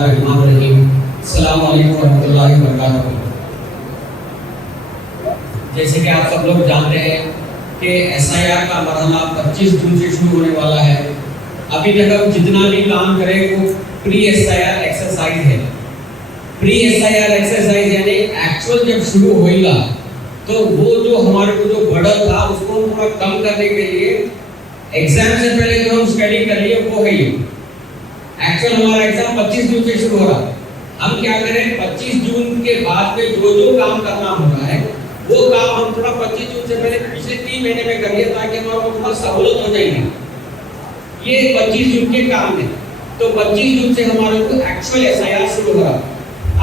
बिस्मिल्लाहिर्रहमानिर्रहीम। अस्सलामु अलैकुम वरहमतुल्लाहि वबरकातुहू। जैसे कि आप सब लोग जानते हैं कि SIR का मरहला 25 जून से शुरू होने वाला है। अभी तक हम जितना भी काम करें वो प्री SIR एक्सरसाइज है। प्री SIR एक्सरसाइज यानी एक्चुअल जब शुरू होएगा तो वो जो हमारे को जो बर्डन था उसको थोड़ा कम करने के लिए एग्जाम से पहले जो हम स्टडी कर लिए वो है ये। एक्चुअल हमारा एग्जाम 25 जून से शुरू हो रहा है। हम क्या करें 25 जून के बाद में जो जो काम करना होता है वो काम हम थोड़ा 25 जून से पहले पिछले 3 महीने में कर लिए ताकि हमारा को थोड़ा सहूलत हो जाएगी। ये 25 जून के काम है। तो 25 जून से हमारे को एक्चुअल SIR शुरू हो रहा है।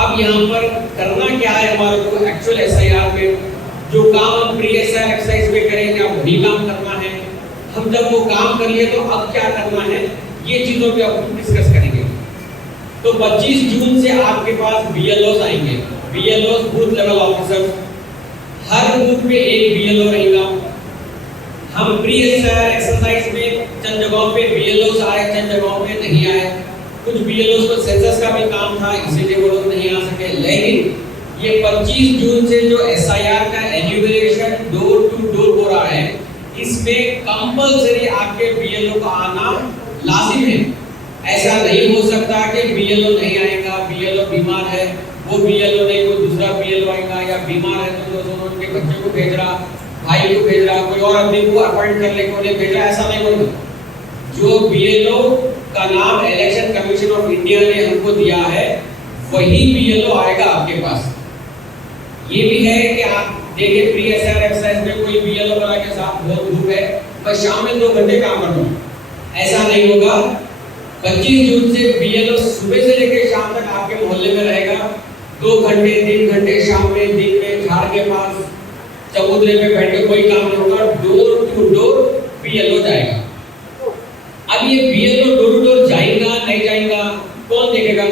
अब यहाँ पर करना क्या है हमारे को एक्चुअल SIR में जो काम हम प्री SIR एक्सरसाइज में करेंगे अब वही काम करना है। हम जब वो काम कर लिए तो अब क्या करना है ये चीजों पे अपन डिस्कस करेंगे। तो 25 जून से आपके पास BLOs आएंगे। BLOs बूथ लेवल ऑफिसर, हर बूथ में एक BLO रहेगा। हम प्री SIR एक्सरसाइज में चंद जगहों पे BLOs आए, चंद जगहों पे नहीं आए। कुछ BLOs को सेंसस का भी काम था इसीलिए वो लोग नहीं आ सके। लेकिन ये 25 जून से जो SIR का एन्यूमरेशन डोर टू डोर हो रहा है इसमें कंपल्सरी आपके BLO का आना लाजिम है। ऐसा नहीं हो सकता कि BLO नहीं आएगा, BLO बीमार है, वो BLO नहीं कोई दूसरा BLO आएगा, या बीमार है तो दोनों उनके बच्चे को भेज रहा, भाई को भेज रहा, कोई और आदमी को अपॉइंट कर लेके उन्हें भेज रहा, ऐसा नहीं होगा। जो BLO का नाम इलेक्शन कमीशन ऑफ इंडिया ने हमको दिया है वही BLO आएगा आपके पास। ये भी है कि आप देखिए प्री SIR एक्सरसाइज में कोई BLO वाला के साथ बहुत धूप है मैं शाम में 2 घंटे काम करता हूँ, ऐसा नहीं होगा। 25 जून से BLO सुबह से लेकर शाम तक आपके मोहल्ले में रहेगा। 2 घंटे 3 घंटे शाम में दिन में झाड़ के पास चबूतरे पे बैठ के कोई काम नहीं होगा, डोर टू डोर BLO जाएगा। अब ये BLO डोर टू डोर जाएगा नहीं जाएगा कौन देखेगा?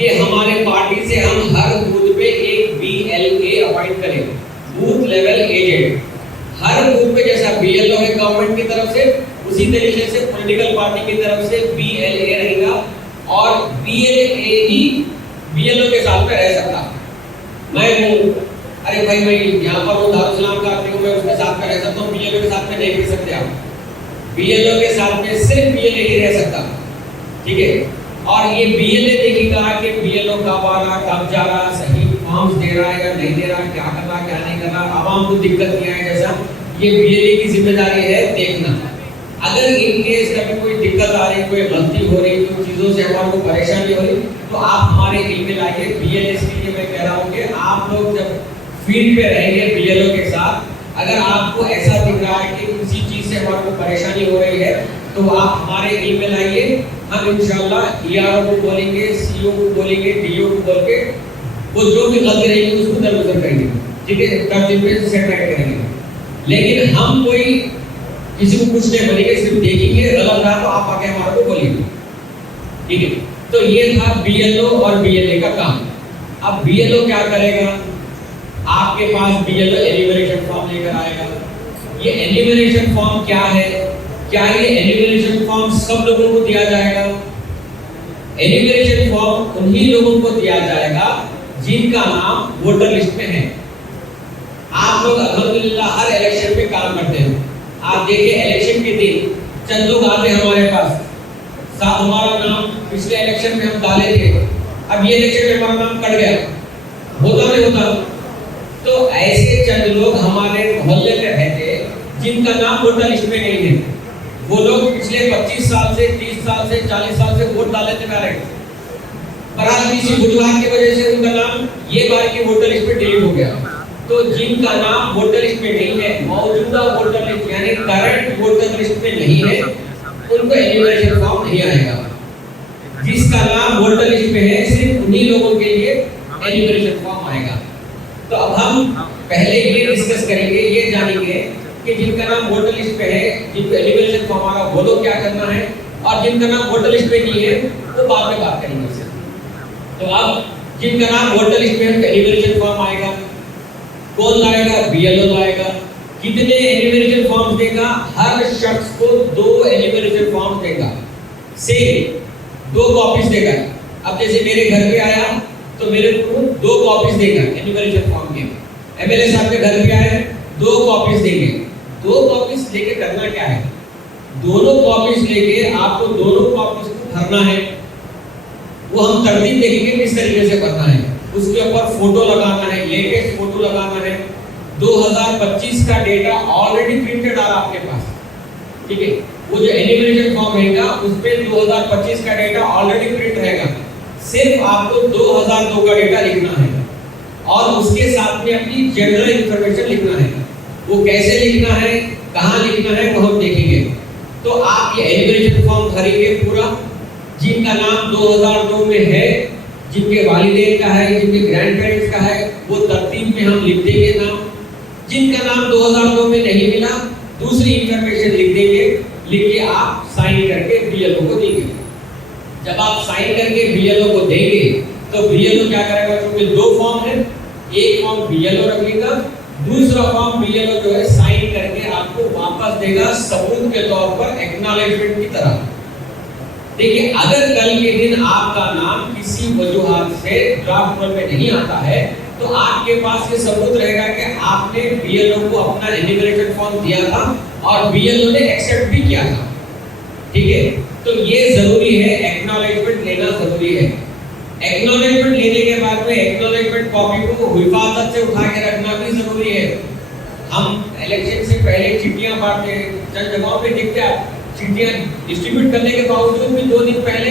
ये हमारे पार्टी से हम हर बूथ पे एक BLA अपॉइंट करेंगे, बूथ लेवल एजेंट। हर बूथ पे जैसा BLO है गवर्नमेंट की तरफ से उसी तरीके से पॉलिटिकल पार्टी की तरफ से BLA रहेगा और BLA ही BLO के साथ में रह सकता। मैं हूँ अरे भाई मैं यहाँ पर हूँ दारुसलाम का आदमी हूँ, मैं उसके साथ में रह सकता हूँ, BLO के साथ में नहीं रह सकते आप। BLO के साथ में सिर्फ BLA ही रह सकता, ठीक है। और ये BLA देखेगा कि BLO कब आ रहा कब जा रहा, सही फॉर्म्स दे रहा है या नहीं दे रहा, क्या कर रहा क्या नहीं कर रहा, आवाम को दिक्कत नहीं आए जैसा, ये BLA की जिम्मेदारी है देखना। अगर इन केस कभी कोई दिक्कत आ रही, कोई गलती हो रही, कोई चीज़ों से हमारे को परेशानी हो रही तो आप हमारे ईमेल आइए। BLA के लिए मैं कह रहा हूँ कि आप लोग जब फील्ड पे रहेंगे BLO के साथ, अगर आपको ऐसा दिख रहा है कि किसी चीज़ से हमारे को परेशानी हो रही है तो आप हमारे ईमेल आइए। हम इंशाल्लाह ERO को बोलेंगे, CO को बोलेंगे, DO को बोल के वो जो भी गलती रहेगी उसको दरगुजर करेंगे, ठीक है, तब पे सेटलमेंट करेंगे। लेकिन हम कोई किसी को कुछ नहीं बोलेंगे, सिर्फ देखेंगे, गलत रहा तो आप आके हमारे को बोलिए, ठीक है। तो ये था BLO और BLA का काम। अब BLO क्या करेगा? आपके पास BLO एन्यूमरेशन फॉर्म लेकर आएगा। ये एन्यूमरेशन फॉर्म क्या है? क्या ये एन्यूमरेशन फॉर्म सब लोगों को दिया जाएगा? एन्यूमरेशन फॉर्म उन्हीं लोगों को दिया जाएगा जिनका नाम वोटर लिस्ट में है। आप लोग अल्हम्दुलिल्लाह हर इलेक्शन में काम करते हैं। आप देखिए इलेक्शन के दिन चंद लोग आते हैं हमारे पास, साथ हमारा नाम पिछले इलेक्शन में हम डाले थे, अब ये इलेक्शन में हमारा नाम कट गया, होता नहीं होता? तो ऐसे चंद लोग हमारे मोहल्ले में रहते जिनका नाम वोटर लिस्ट में नहीं है। वो लोग पिछले 25 साल से 30 साल से 40 साल से वोट डाले थे डायरेक्ट, पर आज किसी बुजुर्ग की वजह से उनका नाम ये बार की वोटर लिस्ट में डिलीट हो गया। तो जिनका नाम वोटर लिस्ट में नहीं है, मौजूदा वोटर लिस्ट यानी करंट वोटर लिस्ट में नहीं है, उनको एन्यूमरेशन फॉर्म नहीं आएगा। जिसका नाम वोटर लिस्ट में है सिर्फ उन्हीं लोगों के लिए एन्यूमरेशन फॉर्म आएगा। तो अब हम पहले ये डिस्कस करेंगे, ये जानेंगे कि जिनका नाम वोटर लिस्ट पे है, जिनको एन्यूमरेशन फॉर्म आएगा वो लोग क्या करना है, और जिनका नाम वोटर लिस्ट पे नहीं है वो बाद में बात करेंगे उससे। तो अब जिनका नाम वोटर लिस्ट पे है एन्यूमरेशन फॉर्म आएगा, कौन लाएगा? BLO लाएगा। कितने एन्यूमरेशन फॉर्म्स देगा? हर शख्स को 2 एन्यूमरेशन फॉर्म्स देगा, से 2 कॉपीज देगा। अब जैसे मेरे घर पे आया तो मेरे को 2 कॉपीज देगा एन्यूमरेशन फॉर्म के। एमएलए साहब के घर पे आए 2 कॉपीज देंगे। 2 कॉपीज लेके करना क्या है, दोनों कॉपीज लेके आपको दोनों कॉपीज को भरना है। वो हम तरतीब देखेंगे किस तरीके से भरना है। उसके ऊपर फोटो लगाना है, लेटेस्ट फोटो लगाना है। 2025 का डेटा ऑलरेडी प्रिंटेड आ रहा आपके पास, ठीक है। वो जो एन्यूमरेशन फॉर्म रहेगा उस पे 2025 का डेटा ऑलरेडी प्रिंट रहेगा। सिर्फ आपको 2002 का डेटा लिखना है और उसके साथ में अपनी जनरल इंफॉर्मेशन लिखना है। वो कैसे लिखना है, कहाँ लिखना है, वो हम देखेंगे। तो आप ये एन्यूमरेशन फॉर्म भरेंगे पूरा, जिनका नाम 2002 में है, जिनके वालिदैन का है, जिनके ग्रैंड पेरेंट्स का है, वो तरतीब में हम लिख देंगे नाम। जिनका नाम 2002 में नहीं मिला, दूसरी इंफॉर्मेशन लिख देंगे। लिख के आप साइन करके बीएलओ को देंगे। जब आप साइन करके बीएलओ को देंगे तो बीएलओ क्या करेगा, क्योंकि 2 फॉर्म है, एक फॉर्म बीएलओ रखेगा, दूसरा फॉर्म बीएलओ जो है साइन करके आपको वापस देगा सबूत के तौर पर, एक्नॉलेजमेंट की तरह। देखिए, अगर कल के दिन आपका नाम किसी वजूहात से ड्राफ्ट रोल में नहीं आता है तो आपके पास ये सबूत रहेगा कि आपने बीएलओ को अपना एन्यूमरेशन फॉर्म दिया था और बीएलओ ने एक्सेप्ट भी किया था, ठीक है। तो ये जरूरी है, एक्नॉलेजमेंट लेना जरूरी है। एक्नॉलेजमेंट लेने के बाद में एक्नॉलेजमेंट कॉपी को हिफाजत से उठा के रखना भी जरूरी है। हम इलेक्शन से पहले चिट्ठियां बांटते हैं, चंद जगहों पे दिखते हैं, चिट्ठियां डिस्ट्रीब्यूट करने के बावजूद भी 2 दिन पहले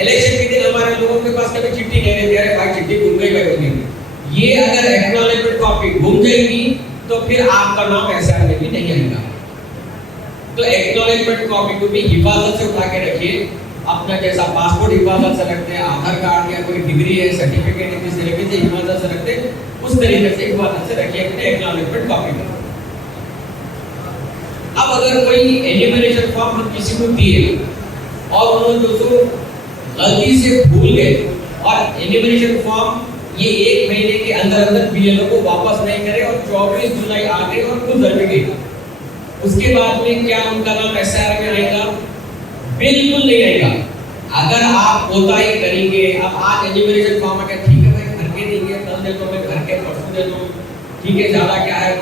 इलेक्शन के दिन हमारे लोगों के पास कभी चिट्ठी नहीं रहती, अरे भाई चिट्ठी घूम गई भाई। ये अगर एक्नॉलेजमेंट कॉपी घूम जाएगी तो फिर आपका नाम एसआर में भी नहीं आएगा। तो एक्नॉलेजमेंट कॉपी को भी हिफाजत से उठा के रखिए। अपना जैसा पासपोर्ट हिफाजत से रखते हैं, आधार कार्ड या कोई डिग्री है, सर्टिफिकेट है, किस तरीके से हिफाजत से रखते हैं, उस तरीके से हिफाजत से रखिए अपने एक्नॉलेजमेंट कॉपी को। अब अगर कोई एन्यूमरेशन फॉर्म हम किसी को दिए और उन्होंने दोस्तों गलती से भूल गए और एन्यूमरेशन फॉर्म ये 1 महीने के अंदर अंदर बीएलओ को वापस नहीं करे और 24 जुलाई आ गई और गुजर भी गई, उसके बाद में क्या उनका नाम एसआर में आएगा? बिल्कुल नहीं आएगा। अगर आप कोताही करेंगे, अब आज एन्यूमरेशन फॉर्म अगर ठीक है भाई घर के देंगे, कल दे दो, मैं घर के परसों दे दूं, ठीक है, ज्यादा क्या है,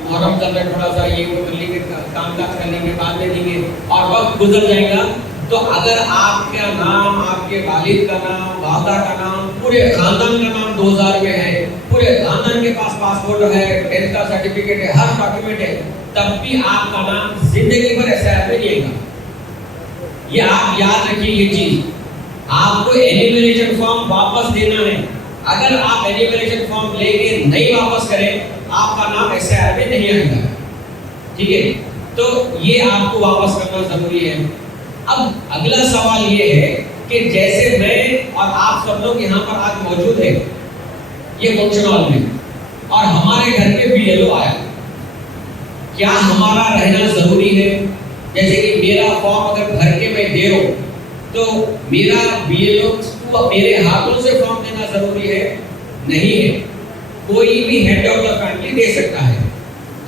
मुहर्रम चल रहा है, थोड़ा सा ये वो कर लेंगे, काम काज कर लेंगे, बाद में देंगे और वक्त गुजर जाएगा। तो अगर आपका नाम, आपके वालिद का नाम, वादा का नाम, पूरे खानदान का नाम 2000 में है, पूरे खानदान के पास पासपोर्ट है, 10th का सर्टिफिकेट है, हर डॉक्यूमेंट है, तब भी आपका नाम जिंदगी भर एसआर में नहीं आएगा। ये आप याद रखिए ये चीज। आपको एन्यूमरेशन फॉर्म वापस देना है। अगर आप एन्यूमरेशन फॉर्म लेके नहीं वापस करें, आपका नाम एसआर में नहीं आएगा, ठीक है। तो ये आपको वापस करना जरूरी है। अब अगला सवाल ये है कि जैसे मैं और आप सब लोग यहाँ पर आज मौजूद हैं ये फंक्शन हॉल में, और हमारे घर पे बीएलओ आया, क्या हमारा रहना जरूरी है? जैसे कि मेरा फॉर्म अगर भर के मैं दे रहा हूँ तो मेरा बीएलओ को मेरे हाथों से फॉर्म देना जरूरी है? नहीं है। कोई भी हेड ऑफ द फैमिली दे सकता है,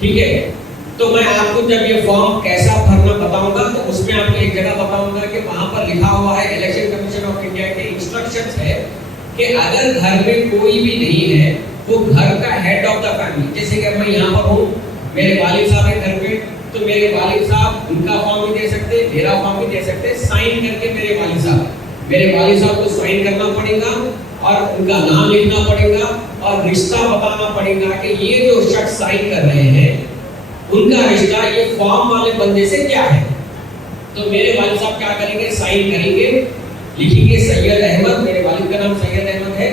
ठीक है। तो मैं आपको जब ये फॉर्म कैसा भरना बताऊंगा तो उसमें आपको एक जगह बताऊंगा कि वहां पर लिखा हुआ है, इलेक्शन कमीशन ऑफ इंडिया के इंस्ट्रक्शंस है कि अगर घर में कोई भी नहीं है वो घर का हेड ऑफ द फैमिली, जैसे कि मैं यहाँ पर हूँ, मेरे वालिद साहब है घर पे, तो मेरे वालिद साहब उनका फॉर्म भी दे सकते, मेरा फॉर्म भी दे सकते, साइन करके मेरे वालिद साहब को साइन करना पड़ेगा और उनका नाम लिखना पड़ेगा और रिश्ता बताना पड़ेगा कि ये जो शख्स साइन कर रहे हैं उनका रिश्ता ये फॉर्म वाले बंदे से क्या है। तो मेरे वालिद साहब क्या करेंगे, साइन करेंगे, लिखेंगे सैयद अहमद, मेरे वालिद का नाम सैयद अहमद है,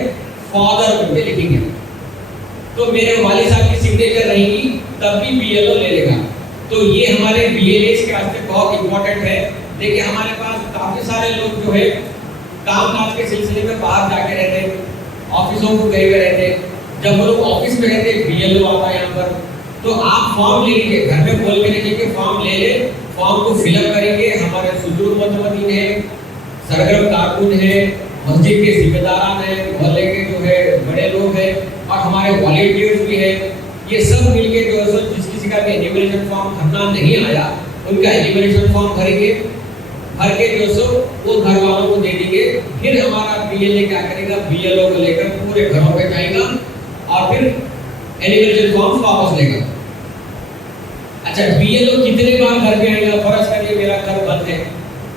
फादर पे लिखेंगे, तो मेरे वालिद साहब की सिग्नेचर रहेगी, तब भी बीएलओ ले लेगा। तो ये हमारे बीएलएस के वास्ते बहुत इंपॉर्टेंट है। देखिए हमारे पास काफी सारे लोग जो है काम काज के सिलसिले में बाहर जाके रहते हैं, ऑफिसों को गए हुए रहते हैं, जब वो लोग ऑफिस में रहते हैं बीएलओ आता है यहाँ पर, तो आप फॉर्म ले लीजिए, घर में बोल के लीजिए, फॉर्म ले ले, फॉर्म को फिलअप करेंगे। हमारे सुजूर मतवदीन है, सरगर्म कारकुन है, मस्जिद के जिम्मेदारान है, मोहल्ले के जो है बड़े लोग हैं और हमारे वॉलंटियर्स भी है, ये सब मिलके जो है जिस किसी का भी एन्यूमरेशन फॉर्म भरना नहीं आया उनका एन्यूमरेशन फॉर्म भरेंगे। भर के जो सो वो घर वालों को दे देंगे। फिर हमारा बीएलए क्या करेगा, बीएलओ को लेकर पूरे घरों पे जाएगा और फिर एनिमरेशन फॉर्म वापस लेगा। अच्छा, बीएलओ कितने बार घर पे आएगा? फर्ज करिए मेरा घर बंद है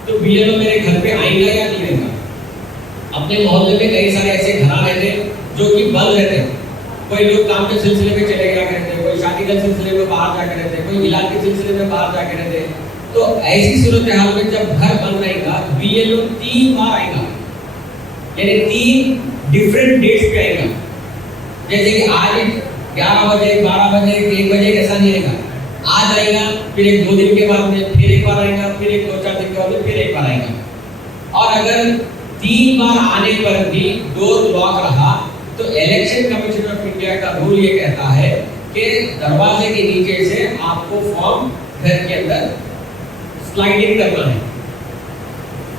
तो बीएलओ मेरे घर पे आएगा या नहीं आएगा? अपने मोहल्ले में कई सारे ऐसे घर रहते जो कि बंद रहते हैं। कोई लोग काम के सिलसिले में चले गया करते हैं, कोई शादी के सिलसिले में बाहर जाकर रहते हैं, कोई इलाज के सिलसिले में बाहर जाकर रहते हैं। तो ऐसी सूरत हाल में जब घर बंद रहेगा, बीएलओ 3 बार आएगा, यानी 3 डिफरेंट डेट्स पे आएगा। जैसे कि आज 11 बजे, 12 बजे, 1 बजे ऐसा नहीं आएगा। आज आएगा, फिर 1-2 दिन के बाद में फिर एक बार आएगा, फिर 1-2-4 दिन के बाद में फिर एक बार आएगा। और अगर 3 बार आने पर भी डोर लॉक रहा तो इलेक्शन कमीशन ऑफ इंडिया का रूल ये कहता है कि दरवाजे के नीचे से आपको फॉर्म घर के अंदर स्लाइडिंग करना है।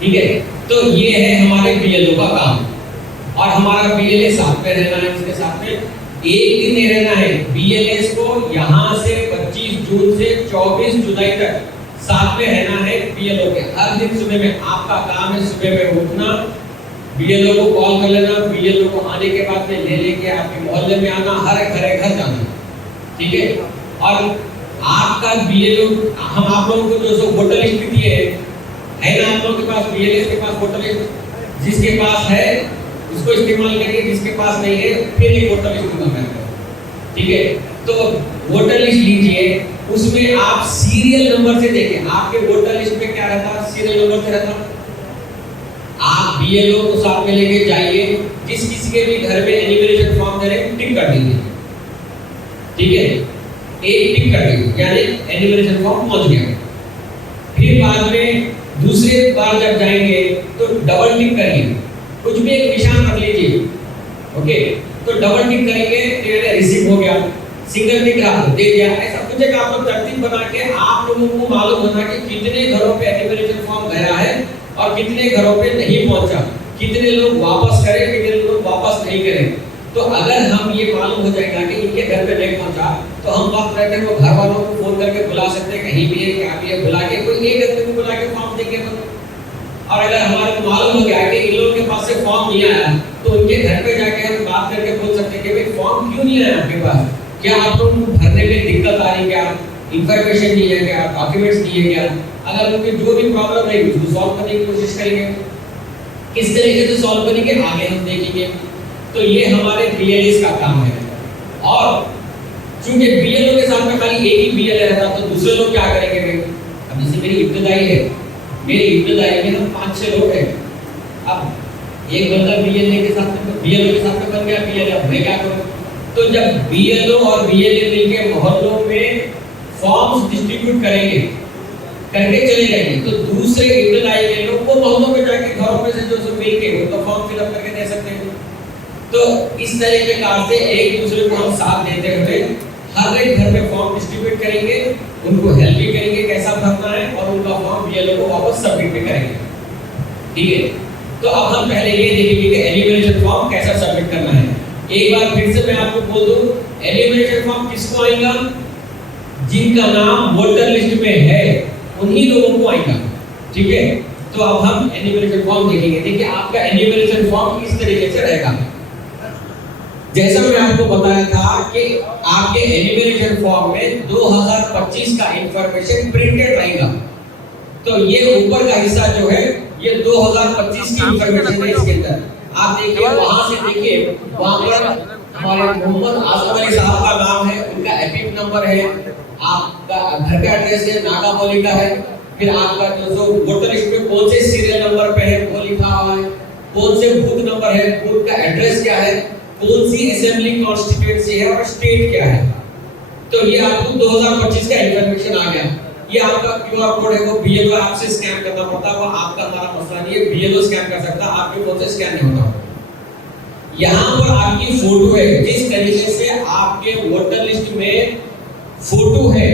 ठीक है, तो ये है हमारे बीएलओ का काम। और हमारा बीएलए साथ में रहना है, उसके साथ में एक दिन नहीं रहना है। बीएलएस को यहाँ से 25 जून से 24 जुलाई तक साथ में रहना है बीएलओ के। हर दिन सुबह में आपका काम है सुबह में उठना, बीएलओ को कॉल कर लेना, बीएलओ को आने के बाद में ले लेके आपके मोहल्ले में आना, हर घर जाना। ठीक है, और आपका बीएलओ, हम आप लोगों को जो सो वोटर लिस्ट भी दिए है ना, आप लोगों के पास बीएलएस के पास वोटर लिस्ट, जिसके पास है उसको इस्तेमाल करिए, जिसके पास नहीं है फिर एक वोटर लिस्ट दूंगा मैं। ठीक है, तो वोटर लिस्ट लीजिए, उसमें आप सीरियल नंबर से देखें। आपके वोटर लिस्ट में क्या रहता है? सीरियल नंबर से रहता। आप बीएलओ को साथ में लेके जाइए, जिस किसी के भी घर में एनिमरेशन फॉर्म दे रहे हैं टिक कर दीजिए। ठीक है, एक टिक कर दीजिए, यानी एनिमरेशन फॉर्म पहुंच गया। फिर बाद में दूसरे बार जब जाएंगे तो डबल टिक करिए, कुछ भी एक निशान रख लीजिए। ओके, तो डबल टिक करेंगे तो ये रिसीव हो गया, सिंगल टिक रहा दे दिया। ऐसा कुछ एक आप लोग तरतीब बना के आप लोगों को मालूम होना कि कितने घरों पे एनिमरेशन फॉर्म गया है और कितने घरों पे नहीं पहुंचा, कितने लोग वापस करें, कितने लोग वापस नहीं करें। तो अगर हम ये मालूम हो जाएगा कि इनके घर पे नहीं पहुंचा तो हम वक्त रहते हैं वो घर वालों को फोन करके बुला सकते हैं, कहीं भी है क्या भी है, बुला के कोई एक आदमी को बुला के फॉर्म देंगे। और अगर हमारे को मालूम हो गया कि इन लोगों के पास से फॉर्म नहीं आया तो उनके घर पे जाके हम बात करके बोल सकते हैं कि भाई फॉर्म क्यों नहीं आया आपके पास, क्या आप लोगों को भरने में दिक्कत आ रही है, क्या इंफॉर्मेशन नहीं है, क्या डॉक्यूमेंट्स नहीं है क्या। अगर उनकी जो भी प्रॉब्लम रहेगी उसको सॉल्व करने की कोशिश करेंगे। किस तरीके से सॉल्व करेंगे आगे हम देखेंगे। तो ये हमारे बीएलएस का काम है। और चूंकि बीएलओ के साथ में खाली एक ही बीएलए रहता तो दूसरे लोग क्या करेंगे भाई? अब जैसे मेरी इब्तदाई है, मेरी इब्तदाई में हम 5-6 लोग हैं। अब एक बंदा बीएलए के साथ में बीएलओ के साथ में बन गया बीएलए, अब मैं क्या करूं? तो जब बीएलओ और बीएलए मिलकर मोहल्लों में फॉर्म्स डिस्ट्रीब्यूट करेंगे, करके चले जाएंगे, तो दूसरे इब्तदाई के लोग वो मोहल्लों में जाके घरों में से जो सब मिल के उनको फॉर्म फिलअप करके दे सकते हैं। तो इस तरीके से एक दूसरे को हम साथ देते हुए हर एक घर में फॉर्म डिस्ट्रीब्यूट करेंगे, उनको हेल्प भी करेंगे कैसा भरना है और उनका फॉर्म बीएलओ को वापस सबमिट भी करेंगे। ठीक है, तो अब हम पहले ये देखेंगे कि एनिमरेशन फॉर्म कैसा सबमिट करना है। एक बार फिर से मैं आपको बोल दूं, एनिमरेशन फॉर्म किसको आएगा? जिनका नाम वोटर लिस्ट में है उन्हीं लोगों को आएगा। ठीक है, तो अब हम एनिमरेशन फॉर्म देखेंगे। देखिए आपका एनिमरेशन फॉर्म इस तरीके से रहेगा। जैसा मैं आपको बताया था कि आपके एनिमरेशन फॉर्म में 2025 का इंफॉर्मेशन प्रिंटेड रहेगा। तो ये ऊपर का हिस्सा जो है ये 2025 की इंफॉर्मेशन है। इसके अंदर आप देखिए, वहां से देखिए, वहां पर हमारे मोहम्मद आजम अली साहब का नाम है, उनका एपिक नंबर है, आपका घर का एड्रेस है, नागा बोली का है, फिर आपका जो वोटर लिस्ट में कौन से सीरियल नंबर पे है वो लिखा हुआ है, कौन से बूथ नंबर है, बूथ का एड्रेस क्या है, कौन सी असेंबली कॉन्स्टिट्यूएंसी है और स्टेट क्या है। तो ये आपको 2025 का इंफॉर्मेशन आ गया। ये आपका क्यूआर कोड है, वो बीएलओ ऐप से स्कैन करना पड़ता है, वो आपका हमारा मसला नहीं है, बीएलओ स्कैन कर सकता है, आपके फोन से स्कैन नहीं होता। यहाँ पर आपकी फोटो है, जिस तरीके से आपके वोटर लिस्ट में फोटो है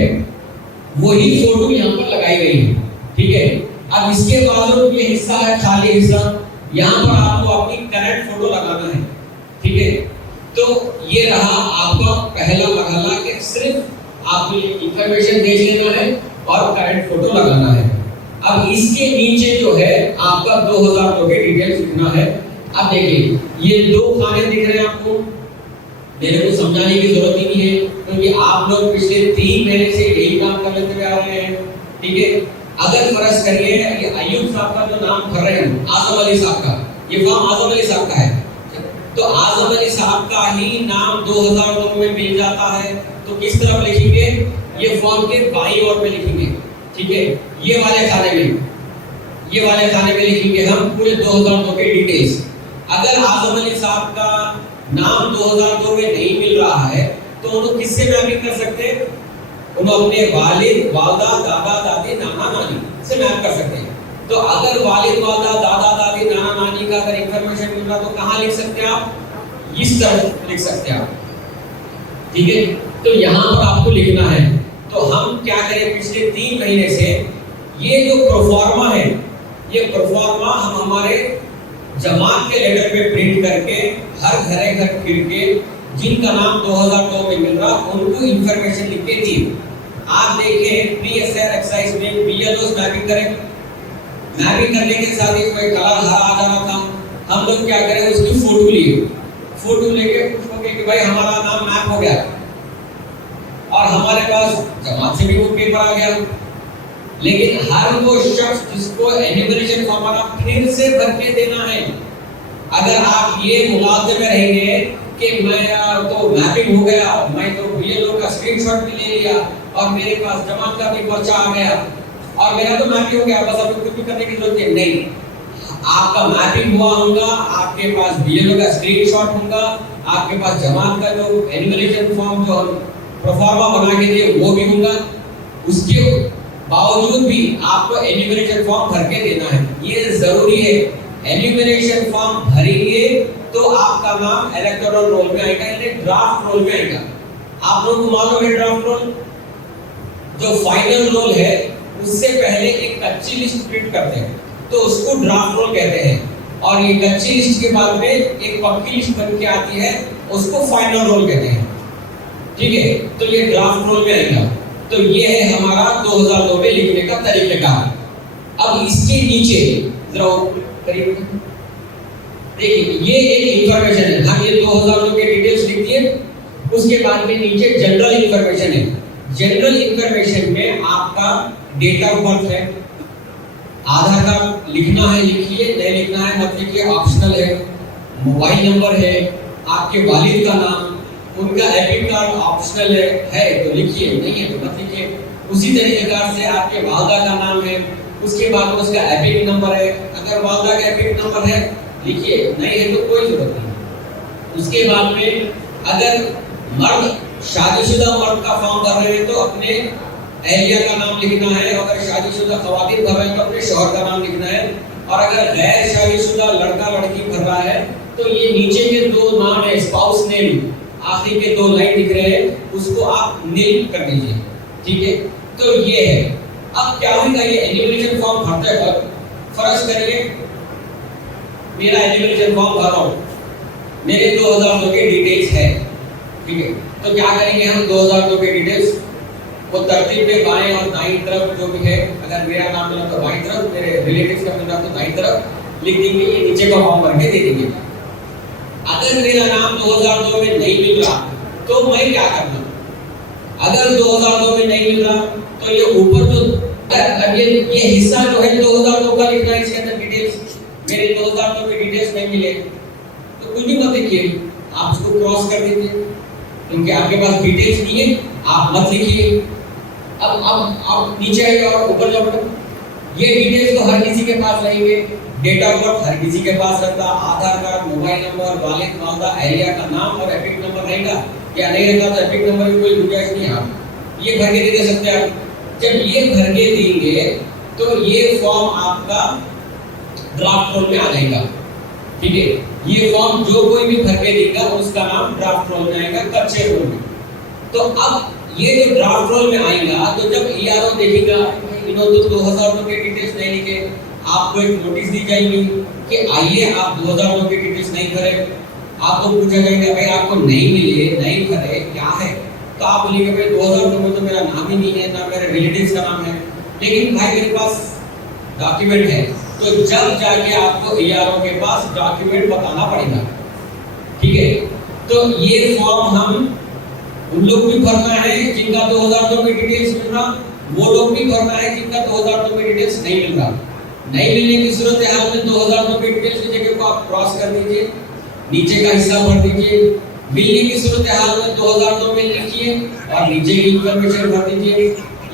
वही फोटो यहाँ पर लगाई गई है। ठीक है, अब इसके बाद ये हिस्सा है खाली हिस्सा, यहाँ पर आपको अपनी करंट फोटो लगाना है। ठीक है, तो ये रहा आपका पहला मरहला कि सिर्फ आपको इंफॉर्मेशन देख लेना है और करंट फोटो लगाना है। अब इसके नीचे जो है आपका 2002 के डिटेल्स लिखना है। अब देखिए ये दो खाने दिख रहे हैं आपको, मेरे को समझाने की जरूरत ही नहीं है क्योंकि आप लोग पिछले 3 महीने से यही काम कर लेते हुए आ रहे हैं, ठीक है। अगर फर्ज करिए ये अय्यूब साहब का जो नाम कर रहे हैं आजम अली साहब का, ये फॉर्म आजम अली साहब का है, तो आजम अली साहब का ही नाम 2002 में मिल जाता है, तो किस तरफ लिखेंगे, ये फॉर्म के बाईं ओर पे लिखेंगे, ठीक है। ये वाले खाने में लिखेंगे हम पूरे 2002 के डिटेल्स। अगर आजम अली साहब का नाम 2002 में नहीं मिल रहा है तो उनको किससे मैपिंग कर सकते हैं, उनको अपने वालिद, वालदा, दादा, दादी, नाना, नानी से मैप कर सकते हैं। तो अगर वालिद, वालदा, दादा, दादी, नाना, नानी का अगर इंफॉर्मेशन मिल रहा तो कहाँ लिख सकते हैं आप, इस तरह लिख सकते हैं आप, ठीक है। तो यहाँ पर आपको लिखना है। तो हम क्या करें, पिछले 3 महीने से ये जो प्रोफार्मा है, ये प्रोफार्मा हम हमारे जमात के लेटर पे प्रिंट करके हर घर फिर के जिनका नाम 2002 में मिल रहा उनको इंफॉर्मेशन लिख के दिए। आप देखें प्री एसआईआर एक्सरसाइज में बीएलओस मैपिंग करें, मैपिंग करने के साथ ही कोई कलर हरा आ जा रहा था, हम लोग क्या करें उसकी फोटो लिए, फोटो लेके पूछोगे कि भाई हमारा नाम मैप हो गया और हमारे पास जमात से भी वो पेपर आ गया। लेकिन हर वो शख्स जिसको एन्यूमरेशन फॉर्मूला फिर से भर के देना है, अगर आप ये मुलाज़े में रहेंगे कि मैं तो मैपिंग हो गया, मैं तो बीएलओ का स्क्रीनशॉट भी ले लिया और मेरे पास जमात का भी पर्चा आ गया और मेरा तो मैपिंग हो गया, बस अब कुछ भी करने की जरूरत नहीं। आपका मैपिंग हुआ होगा, आपके पास बीएलओ का स्क्रीनशॉट होगा, आपके पास जमात का जो एन्यूमरेशन फॉर्म जो प्रोफार्मा बना के दिए वो भी होगा, उसके बावजूद भी आपको एन्यूमरेशन फॉर्म भर के देना है, ये जरूरी है। एन्यूमरेशन फॉर्म भरेंगे तो आपका नाम इलेक्टोरल रोल में आएगा, यानी ड्राफ्ट रोल में आएगा। आप लोगों को मालूम है ड्राफ्ट रोल, जो फाइनल रोल है उससे पहले एक कच्ची लिस्ट प्रिंट करते हैं तो उसको ड्राफ्ट रोल कहते हैं, और ये कच्ची लिस्ट के बाद में एक पक्की लिस्ट बन के आती है उसको फाइनल रोल कहते हैं, ठीक है। तो ये ड्राफ्ट रोल में आएगा। तो ये है हमारा 2002 में लिखने का तरीका। अब इसके नीचे जरा करीब देखिए, ये एक इंफॉर्मेशन है, हम ये 2002 के डिटेल्स लिख दिए, उसके बाद में नीचे जनरल इंफॉर्मेशन है। जनरल इंफॉर्मेशन में आपका डेट ऑफ बर्थ है, आधार कार्ड लिखना है लिखिए, नहीं लिखना है मत लिखिए, ऑप्शनल है। मोबाइल नंबर है, आपके वालिद का नाम, उनका एपिक कार्ड ऑप्शनल है तो लिखिए, नहीं है तो मत लिखिए। उसी तरीके से आपके वालदा का नाम है, उसके बाद उसका एपिक नंबर है, अगर वालदा का एपिक नंबर है लिखिए, नहीं है तो कोई जरूरत नहीं। उसके बाद में अगर मर्द शादीशुदा मर्द का फॉर्म भर रहे हैं तो अपने अहलिया का नाम लिखना है, अगर शादीशुदा खवातीन भर रहे हैं तो अपने शौहर का नाम लिखना है, और अगर गैर शादीशुदा लड़का लड़की भर रहा है तो ये नीचे के 2 नाम है, स्पाउस नेम, आखिरी के 2 लाइन दिख रहे हैं उसको आप नील कर दीजिए, ठीक है। तो ये है। अब क्या होगा, ये एन्यूमरेशन फॉर्म भरते वक्त फर्ज करिए मेरा एन्यूमरेशन फॉर्म भर रहा हूँ, मेरे 2002 के डिटेल्स है, ठीक है। तो क्या करेंगे हम 2002 के डिटेल्स वो तरतीब पे बाएं और दाईं तरफ जो भी है, अगर मेरा नाम मिला तो बाईं तरफ, मेरे रिलेटिव्स का मिला तो दाईं तरफ लिख देंगे, ये नीचे का फॉर्म भर के दे देंगे। अगर मेरा नाम 2002 में नहीं मिल रहा तो मैं क्या करना, अगर 2002 में नहीं मिल रहा तो ये ऊपर जो ये हिस्सा जो है 2002 का लिखना है, इसके अंदर डिटेल्स, मेरे 2002 के डिटेल्स नहीं मिले तो कुछ भी मत लिखिए, आप उसको क्रॉस कर दीजिए क्योंकि आपके पास डिटेल्स नहीं है, आप मत लिखिए। अब नीचे आइए और ऊपर जाओ, ये डिटेल्स तो हर किसी के पास रहेंगे, डेट ऑफ बर्थ हर किसी के पास रहता, आधार कार्ड, मोबाइल नंबर, वालिद, वालदा, अहलिया का नाम और एपिक नंबर रहेगा, या नहीं रहता तो एपिक नंबर की कोई गुंजाइश नहीं है, आप ये भर के दे सकते हैं। आप जब ये भर के देंगे तो ये फॉर्म आपका ड्राफ्ट रोल में आ जाएगा, ठीक है। ये फॉर्म जो कोई भी भर के देगा उसका नाम ड्राफ्ट रोल में आएगा, कच्चे रोल में। तो अब ये जो ड्राफ्ट रोल में आएगा तो जब ईआरओ देखेगा इन्होंने तो 2002 के डिटेल्स नहीं लिखे, आपको एक नोटिस दी जाएगी कि आइए आप 2002 के डिटेल्स नहीं भरे, आपको पूछा जाएगा भाई आपको नहीं मिले, नहीं भरे, क्या है, तो आप बोलिएगा भाई 2002 में तो मेरा नाम ही नहीं है, ना मेरे रिलेटिव्स का नाम है, लेकिन भाई मेरे पास डॉक्यूमेंट है, तो जब जाके आपको ईआरओ के पास डॉक्यूमेंट बताना पड़ेगा। ठीक है, तो ये फॉर्म हम उन लोग भी भरना है जिनका 2002 में डिटेल्स मिल रहा, वो लोग भी भरना है जिनका 2002 में डिटेल्स नहीं मिल रहा। नहीं मिलने की सूरत हाल में 2002 में डिटेल्स की जगह को आप क्रॉस कर दीजिए, नीचे का हिस्सा भर दीजिए। मिलने की सूरत हाल में 2002 में लिखिए और नीचे की इंफॉर्मेशन भर दीजिए।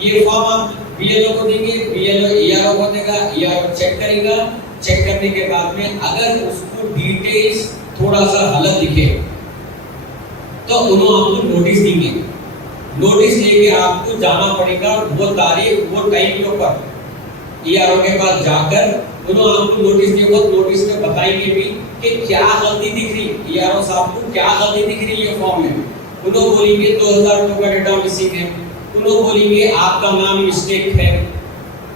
ये फॉर्म आप बीएलओ को देंगे, बीएलओ ईआरओ को देगा, ईआरओ चेक करेगा। चेक करने के बाद में अगर उसको डिटेल्स थोड़ा सा गलत दिखे तो उन्होंने आपको नोटिस देंगे। नोटिस लेके आपको जाना पड़ेगा वो तारीख वो टाइम के ऊपर ईआरओ के पास जाकर उन्होंने आपको नोटिस दिया। वो नोटिस में बताएंगे भी कि क्या गलती दिख रही, ईआरओ साहब को क्या गलती दिख रही है फॉर्म में। उन्होंने बोलेंगे 2002 का डेटा मिसिंग है, उन्होंने बोलेंगे आपका नाम मिस्टेक है।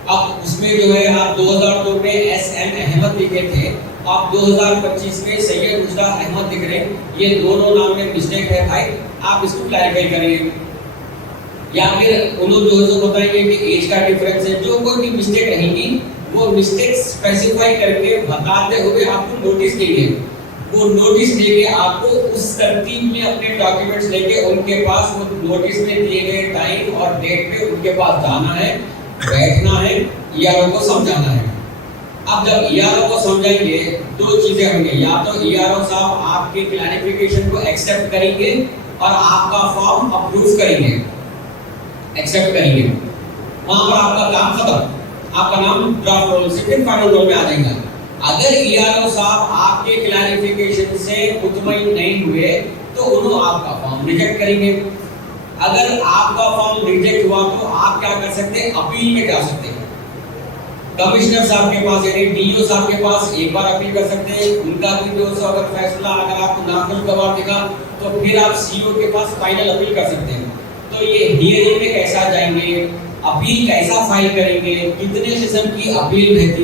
अब उसमें जो है आप 2002 में एसएम अहमद लिखे थे, आप 2025 में सैयद मुश्ताक अहमद दिख रहे हैं, ये दोनों नाम में मिस्टेक है भाई, आप इसको क्लैरिफाई करिए। या फिर उन्होंने जो बताएंगे कि एज का डिफरेंस है, जो कोई भी मिस्टेक रहेगी वो मिस्टेक स्पेसिफाई करके बताते हुए आपको नोटिस देंगे। वो नोटिस देके आपको उस तरतीब में अपने डॉक्यूमेंट्स लेके उनके पास वो नोटिस में दिए गए टाइम और डेट पे उनके पास जाना है, बैठना है, ईआरओ को समझाना है। अब जब ईआरओ को समझाएंगे दो चीजें होंगी, या तो ईआरओ साहब आपके क्लैरिफिकेशन को एक्सेप्ट करेंगे और आपका फॉर्म अप्रूव करेंगे, एक्सेप्ट करेंगे। वहां पर आपका काम खत्म, आपका नाम ड्राफ्ट रोल से फिर फाइनल रोल में आ जाएगा। अगर ईआरओ साहब आपके क्लैरिफिकेशन से मुतमईन नहीं हुए तो उन्होंने आपका फॉर्म रिजेक्ट करेंगे। अगर आपका फॉर्म रिजेक्ट हुआ तो आप क्या कर सकते हैं, अपील में जा सकते हैं। कमिश्नर साहब के पास यानी डीओ साहब के पास एक बार अपील कर सकते हैं, उनका भी जो अगर फैसला अगर आपको नाखुशगवार दिखा तो फिर आप सीओ के पास फाइनल अपील कर सकते हैं। तो ये हियरिंग में कैसा जाएंगे, अपील कैसा फाइल करेंगे, कितने किस्म की अपील रहती,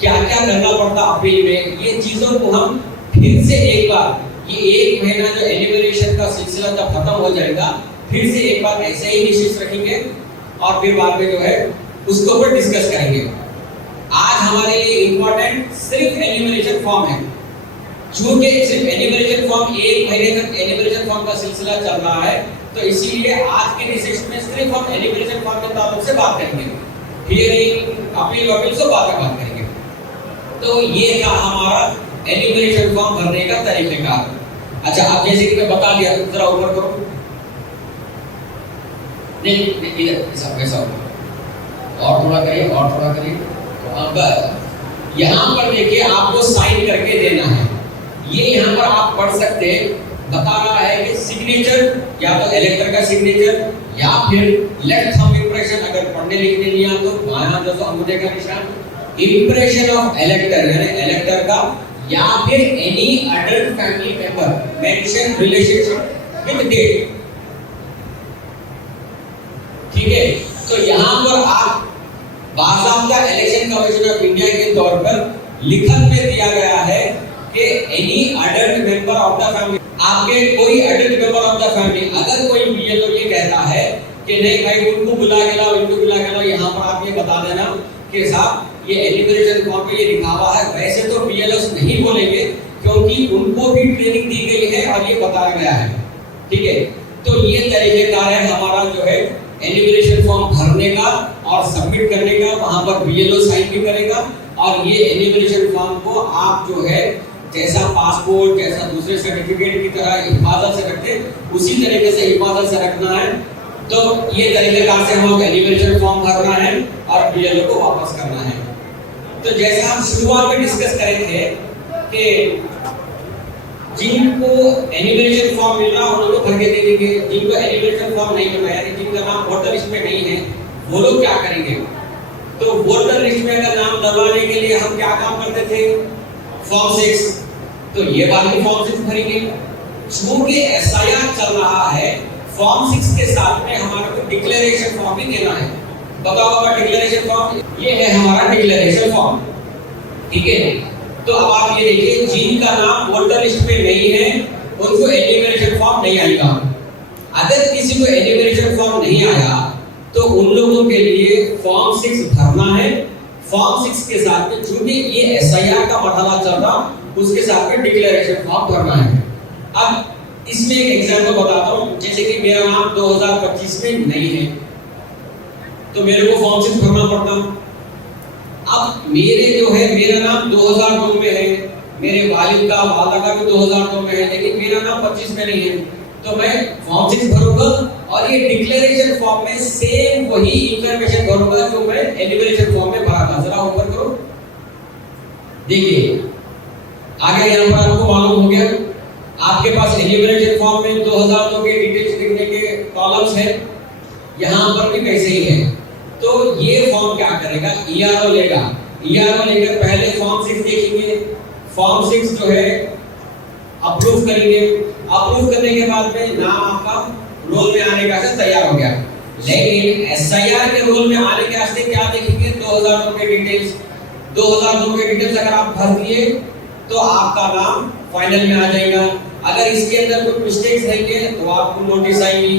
क्या क्या करना पड़ता अपील में, ये चीजों को हम फिर से एक बार ये एक महीना जो एलिमिनेशन का सिलसिला जब खत्म हो जाएगा फिर से एक बार ऐसे ही निश्चित रखेंगे और फिर बाद में जो है उसके ऊपर डिस्कस करेंगे। आज हमारे लिए इंपॉर्टेंट सिर्फ एलिमिनेशन फॉर्म है, क्योंकि सिर्फ एलिमिनेशन फॉर्म एक महीने तक एलिमिनेशन फॉर्म का सिलसिला चल रहा है, तो इसीलिए आज के सेशन में सिर्फ हम एलिमिनेशन फॉर्म के ताल्लुक से बात करेंगे, हियरिंग अपील वकील से बात करेंगे। तो ये था हमारा एलिमिनेशन फॉर्म भरने का तरीकेकार। अच्छा, अब जैसे कि मैं बता दिया, जरा ऊपर करो, नहीं इधर ऐसा और थोड़ा करिए और थोड़ा करिए। अब यहाँ पर देखिए आपको साइन करके देना है, ये यहाँ पर आप पढ़ सकते हैं, बता रहा है कि सिग्नेचर या तो इलेक्टर का सिग्नेचर या फिर लेफ्ट थंब इंप्रेशन, अगर पढ़ने लिखने नहीं आता तो बायां जो अंगूठे का निशान, इंप्रेशन ऑफ इलेक्टर यानी इलेक्टर का, या फिर any adult family member mention relationship with date. ठीक है, तो यहाँ पर आप बाकायदा इलेक्शन कमीशन ऑफ इंडिया के तौर पर लिखत में दिया गया है कि any adult member of the family, आपके कोई adult member of the family, अगर कोई बीएलओ ये कहता है कि नहीं भाई उनको बुला के लाओ, इनको बुला के लाओ, यहाँ पर आप ये बता देना कि साहब ये एलिमिनेशन फॉर्म पे ये लिखा हुआ है। वैसे तो बीएलओस नहीं बोलेंगे क्योंकि उनको भी ट्रेनिंग दी गई है और ये बताया गया है। ठीक है, तो ये तरीकेकार है हमारा जो है एलिमिनेशन फॉर्म भरने का और सबमिट करने का। वहां पर बीएलओ साइन भी करेगा और ये एलिमिनेशन फॉर्म को आप जो है जैसा पासपोर्ट जैसा दूसरे सर्टिफिकेट की तरह हिफाजत से रखते उसी तरीके से हिफाजत से रखना है। तो ये तरीकेकार से हम एलिमिनेशन फॉर्म भरना है और बीएलओ को वापस करना है। तो जैसा हम शुरुआत में डिस्कस करे थे कि जिनको एलिमिनेशन फॉर्म मिल रहा है उन लोग भर के दे देंगे, जिनको एलिमिनेशन फॉर्म नहीं मिल रहा है, जिनका नाम वोटर लिस्ट में नहीं है, वो लोग क्या करेंगे? तो वोटर लिस्ट में अगर नाम डलवाने के लिए हम क्या काम करते थे? फॉर्म 6, तो ये बात भी फॉर्म 6 भरेंगे। चूंकि एसआईआर चल रहा है, फॉर्म 6 के साथ में हमारे को डिक्लेरेशन फॉर्म भी देना है। बताओ बाबा डिक्लेरेशन फॉर्म, ये है हमारा डिक्लेरेशन फॉर्म। ठीक है, तो अब आप ये देखिए जिनका नाम वोटर लिस्ट में नहीं है उनको एलिमिनेशन फॉर्म नहीं आएगा। अगर किसी को एलिमिनेशन फॉर्म नहीं आया तो उन लोगों के लिए फॉर्म 6 भरना है। फॉर्म 6 के साथ में चूंकि ये एसआईआर का मरहला चल रहा, उसके साथ में डिक्लेरेशन फॉर्म भरना है। अब इसमें एक एग्जांपल बताता हूं, जैसे कि मेरा नाम 2025 में नहीं है तो मेरे को फॉर्म 6 भरना पड़ता। अब मेरे जो है मेरा नाम 2002 में है, मेरे वालिद का वालदा का भी 2002 में है, लेकिन मेरा नाम 25 में नहीं है, तो मैं फॉर्म 6 भरूंगा और ये डिक्लेरेशन फॉर्म में सेम वही इंफॉर्मेशन भरूंगा जो मैं एलिमिनेशन फॉर्म में भरा था। जरा ऊपर करो, देखिए आगे यहाँ पर आपको मालूम हो गया, आपके पास एलिमिनेशन फॉर्म में 2002 के डिटेल्स लिखने के कॉलम्स है, यहाँ पर भी वैसे ही है। तो ये फॉर्म क्या करेगा, ईआरओ लेगा, ईआरओ लेकर पहले फॉर्म 6 देखेंगे, फॉर्म 6 जो है अप्रूव करेंगे, अप्रूव करने के बाद में नाम आपका रोल में आने का तैयार हो गया। लेकिन एसआईआर के रोल में आने के वास्ते क्या देखेंगे, 2002 के डिटेल्स, 2002 के डिटेल्स अगर आप भर दिए तो आपका नाम फाइनल में आ जाएगा। अगर इसके अंदर कोई मिस्टेक्स रहेंगे तो आपको नोटिस आएगी।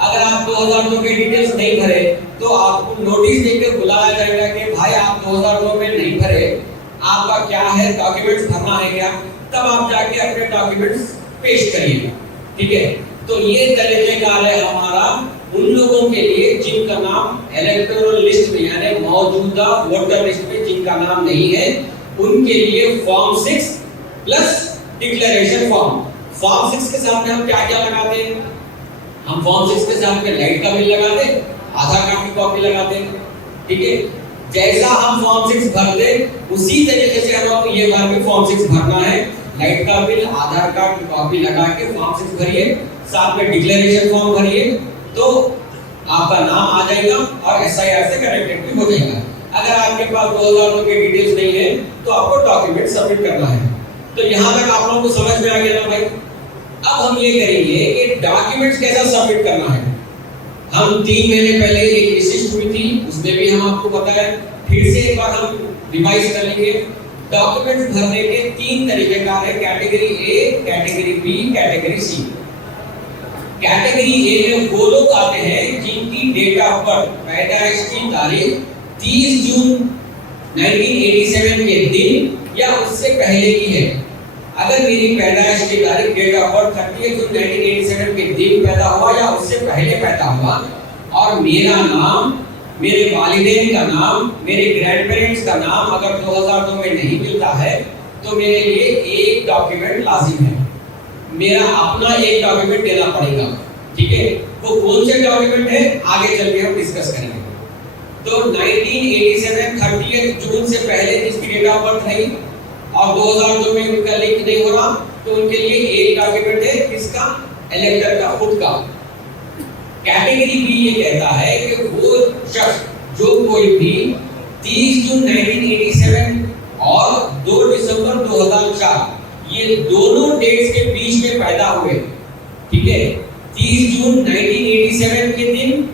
अगर आप 2002 के डिटेल्स नहीं भरे तो आपको नोटिस देकर बुलाया जाएगा कि भाई आप 2002 में नहीं भरे, आपका क्या है डॉक्यूमेंट्स भरना है क्या, तब आप जाके अपने डॉक्यूमेंट्स पेश करिए। ठीक है, तो ये तरीकेकार है हमारा उन लोगों के लिए जिनका नाम इलेक्टोरल लिस्ट में यानी मौजूदा वोटर लिस्ट में जिनका नाम नहीं है, उनके लिए form 6 plus declaration form. Form 6 के साथ में हम क्या क्या लगाते हैं, हम फॉर्म 6 के साथ में लाइट का बिल लगाते, आधार कार्ड की कॉपी लगाते। ठीक है, जैसा हम फॉर्म 6 भरते उसी तरीके से हम ये बार भी फॉर्म 6 भरना है, लाइट का बिल, आधार कार्ड की कॉपी लगा के फॉर्म 6 भरिए, साथ में डिक्लेरेशन फॉर्म भरिए, तो आपका नाम आ जाएगा और एसआईआर से कनेक्टेड भी हो जाएगा। अगर आपके पास 2002 के डिटेल्स नहीं है तो आपको डॉक्यूमेंट सबमिट करना है। तो यहाँ तक आप लोगों को समझ में आ गया ना भाई। अब हम ये करेंगे कि डॉक्यूमेंट्स कैसा सबमिट करना है। हम 3 महीने पहले एक विशिष्ट हुई थी, उसमें भी हम आपको बताया, फिर से एक बार हम रिवाइज कर लेंगे। डॉक्यूमेंट्स भरने के 3 तरीके का है, category A, category B, category C. Category A में वो लोग आते हैं जिनकी डेट ऑफ बर्थ, पैदाइश की तारीख 30 जून 1987 के दिन या उससे पहले की है। अगर मेरी पैदाइश की तारीख, डेट ऑफ बर्थ 30 जून 1987 के दिन पैदा हुआ या उससे पहले पैदा हुआ और मेरा नाम, मेरे वालिदैन का नाम, मेरे ग्रैंड पेरेंट्स का नाम अगर 2002 में नहीं मिलता है तो मेरे लिए एक डॉक्यूमेंट लाजिम है, मेरा अपना एक डॉक्यूमेंट देना पड़ेगा। ठीक है, वो कौन से डॉक्यूमेंट है आगे चल के हम डिस्कस करेंगे। तो 1987 30 जून से पहले जिसकी डेट ऑफ बर्थ है और 2002 में उनका लिंक नहीं हो रहा तो उनके लिए एक डॉक्यूमेंट है किसका, इलेक्टर का खुद का। कैटेगरी बी ये कहता है कि वो शख्स जो कोई भी 30 जून 1987 और 2 दिसंबर 2004 ये दोनों डेट्स के बीच में पैदा हुए। ठीक है, 30 जून 1987 के दिन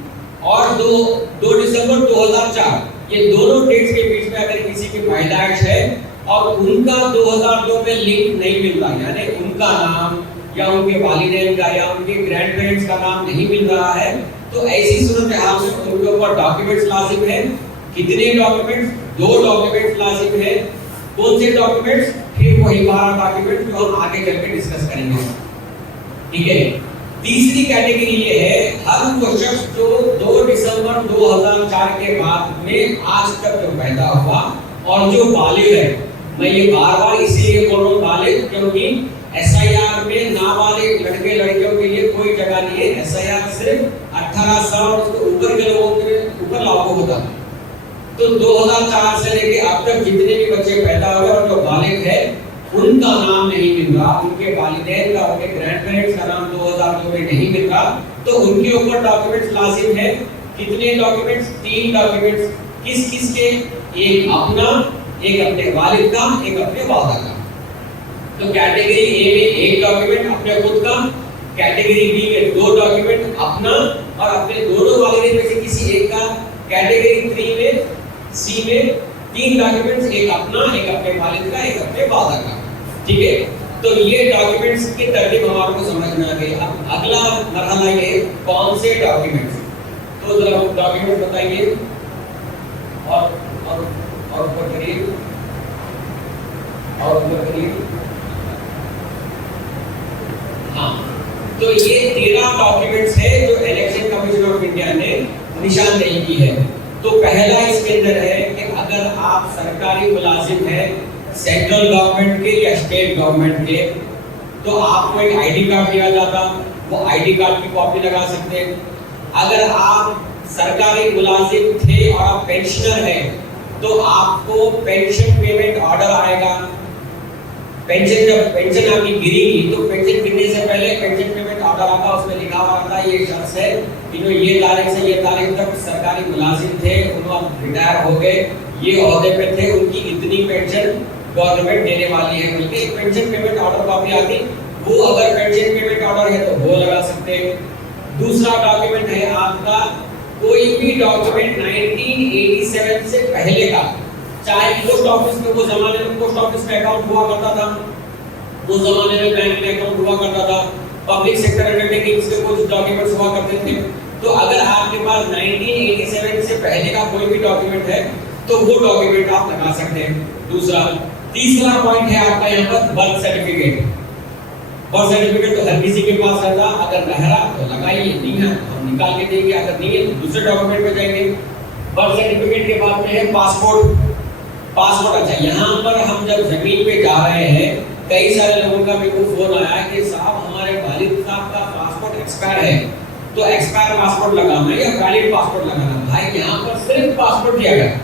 और 2 दिसंबर 2004 ये दोनों डेट्स के बीच में अगर किसी की पैदाइश है और उनका 2002 में लिंक नहीं मिलता, यानी उनका नाम या उनके वालिदैन का या उनके ग्रैंड पेरेंट्स का नाम नहीं मिल रहा है, तो ऐसी सूरत हाल में उनके ऊपर डॉक्यूमेंट्स लाजिम है। कितने डॉक्यूमेंट्स, 2 डॉक्यूमेंट्स लाजिम है। कौन से डॉक्यूमेंट्स, फिर वही 12 डॉक्यूमेंट्स जो हम आगे चल के डिस्कस करेंगे। ठीक है, तीसरी कैटेगरी ये है हर वो शख्स जो 2 दिसंबर 2004 के बाद में आज तक जो पैदा हुआ और जो बालिग है। मैं ये बार-बार इसीलिए बोल रहा हूँ बालिग, क्योंकि एसआईआर में नाबालिग लड़के लड़कियों के लिए कोई जगह नहीं है। एसआईआर सिर्फ 18 साल और उसके ऊपर के लोगों के ऊपर लागू होता है। तो 2004 से लेके अब तक जितने भी बच्चे पैदा हुए और जो बालिग है उनका नाम नहीं मिल रहा, उनके वालिदैन का, उनके ग्रैंड पेरेंट्स का नाम 2002 में नहीं मिल रहा, तो उनके ऊपर डॉक्यूमेंट्स लाजिम है। कितने डॉक्यूमेंट्स, 3 डॉक्यूमेंट्स। किस किस के, एक अपना, एक अपने वालिद का, एक अपने वादा का। तो कैटेगरी ए में एक डॉक्यूमेंट अपने खुद का, कैटेगरी बी में 2 डॉक्यूमेंट अपना और अपने दोनों वालिदैन में से किसी एक का, कैटेगरी 3 में सी में 3 डॉक्यूमेंट्स, एक अपना, एक अपने वालिद का, एक अपने वादा का। ठीक है, तो ये डॉक्यूमेंट्स की तरतीब हमारे को समझ में आ गई। अब अगला मरहला ये कौन से डॉक्यूमेंट्स, तो जरा डॉक्यूमेंट बताइए और ऊपर करिए, और ऊपर करिए। हाँ, तो ये 13 डॉक्यूमेंट्स है जो इलेक्शन कमीशन ऑफ इंडिया ने निशानदेही की है। तो पहला इसके अंदर है कि अगर आप सरकारी मुलाजिम हैं सेंट्रल गवर्नमेंट के या स्टेट गवर्नमेंट के, तो आपको एक आईडी कार्ड दिया जाता, वो आईडी कार्ड की कॉपी लगा सकते हैं। अगर आप सरकारी मुलाजिम थे और आप पेंशनर हैं तो आपको पेंशन पेमेंट ऑर्डर आएगा। पेंशन जब पेंशन आपकी गिरेगी तो पेंशन गिरने से पहले पेंशन पेमेंट ऑर्डर आता, उसमें लिखा हुआ रहता है ये शख्स है कि जो ये तारीख से ये तारीख तक सरकारी मुलाजिम थे, उन्होंने रिटायर हो गए, ये ओहदे पे थे, उनकी इतनी पेंशन गवर्नमेंट देने वाली है, बल्कि एक पेंशन पेमेंट ऑर्डर कॉपी आती, वो अगर पेंशन पेमेंट ऑर्डर है तो वो लगा सकते हैं। दूसरा डॉक्यूमेंट है आपका कोई भी डॉक्यूमेंट 1987 से पहले का, चाहे पोस्ट ऑफिस में, वो जमाने में पोस्ट ऑफिस में अकाउंट हुआ करता था, उस जमाने में बैंक में अकाउंट हुआ करता था, पब्लिक सेक्टर अंडरटेकिंग्स के कुछ डॉक्यूमेंट्स हुआ करते थे। तो अगर आपके पास 1987 से पहले का कोई भी डॉक्यूमेंट है तो वो डॉक्यूमेंट आप लगा सकते हैं। दूसरा, तीसरा पॉइंट है आपका यहाँ पर बर्थ सर्टिफिकेट। बर्थ सर्टिफिकेट तो हर किसी के पास रहता, अगर रहा तो लगाइए, नहीं है हम निकाल के देंगे, अगर नहीं है तो दूसरे डॉक्यूमेंट पे जाएंगे। बर्थ सर्टिफिकेट के बाद में है पासपोर्ट। पासपोर्ट, अच्छा यहाँ पर हम जब जमीन पे जा रहे हैं, कई सारे लोगों का मेरे को फोन आया कि साहब हमारे वालिद साहब का पासपोर्ट एक्सपायर है, तो एक्सपायर पासपोर्ट लगाना है या वैलिड पासपोर्ट लगाना। भाई यहाँ पर सिर्फ पासपोर्ट दिया गया,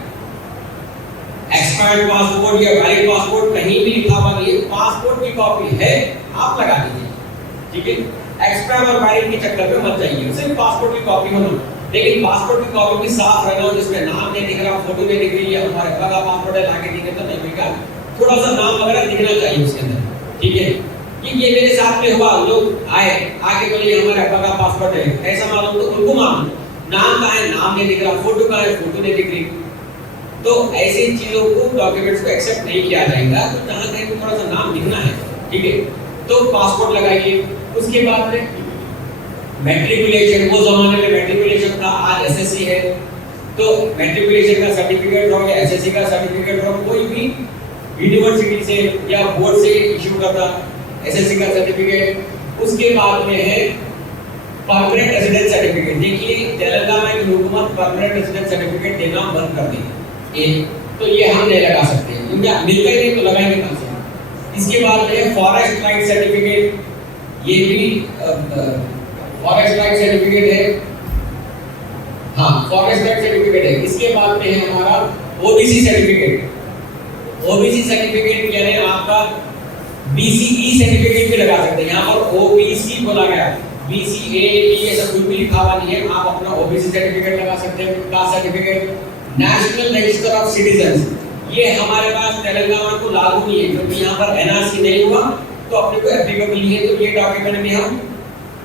एक्सपायर्ड पासपोर्ट या वैलिड पासपोर्ट कहीं भी लिखा हुआ नहीं है, पासपोर्ट की कॉपी है आप लगा दीजिए, ठीक है। एक्सपायर और वैलिड के चक्कर में मत जाइए, सिर्फ पासपोर्ट की कॉपी होना, लेकिन पासपोर्ट की कॉपी भी साफ रहना, जिसमें नाम नहीं दिख रहा, फोटो नहीं दिख रही है, हमारे का पासपोर्ट है लाके दिखे तो नहीं मिलेगा, थोड़ा सा नाम वगैरह दिखना चाहिए उसके अंदर, ठीक है। ये मेरे साथ में हुआ, लोग आए आके बोले हमारे अब्बा का पासपोर्ट है, ऐसा मालूम तो उनको मालूम, नाम कहाँ है, नाम नहीं दिख रहा, फोटो कहाँ है, फोटो नहीं दिख रही। तो ऐसी चीजों को, डॉक्यूमेंट्स को एक्सेप्ट नहीं किया जाएगा। तो जहाँ कहीं थोड़ा सा नाम दिखना है, ठीक है, तो पासपोर्ट लगाइए। उसके बाद में मैट्रिकुलेशन, वो जमाने में मैट्रिकुलेशन था, आज एसएससी है, तो मैट्रिकुलेशन का सर्टिफिकेट हो या एसएससी का सर्टिफिकेट हो, कोई भी यूनिवर्सिटी से या बोर्ड से इशू करता एसएससी का सर्टिफिकेट। उसके बाद में है परमानेंट रेजिडेंस सर्टिफिकेट। देखिए तेलंगाना की हुकूमत परमानेंट रेजिडेंस सर्टिफिकेट देना बंद कर दी, तो ये हम नहीं लगा सकते, क्योंकि मिलता ही नहीं तो लगाएंगे कहाँ से। इसके बाद में फॉरेस्ट राइट सर्टिफिकेट, ये भी फॉरेस्ट राइट सर्टिफिकेट है, हाँ फॉरेस्ट राइट सर्टिफिकेट है। इसके बाद में है हमारा ओबीसी सर्टिफिकेट। ओबीसी सर्टिफिकेट यानी आपका बीसीई सर्टिफिकेट भी लगा सकते हैं, यहाँ पर ओबीसी बोला गया, बीसीए ये सब कुछ भी लिखा हुआ नहीं है, आप अपना ओबीसी सर्टिफिकेट लगा सकते हैं। Caste certificate, national register of citizens, ये हमारे पास तेलंगाना को लागू नहीं है, क्योंकि यहाँ पर एनआरसी नहीं हुआ तो अपने को एप्लीकेबल नहीं है, तो ये डॉक्यूमेंट भी हम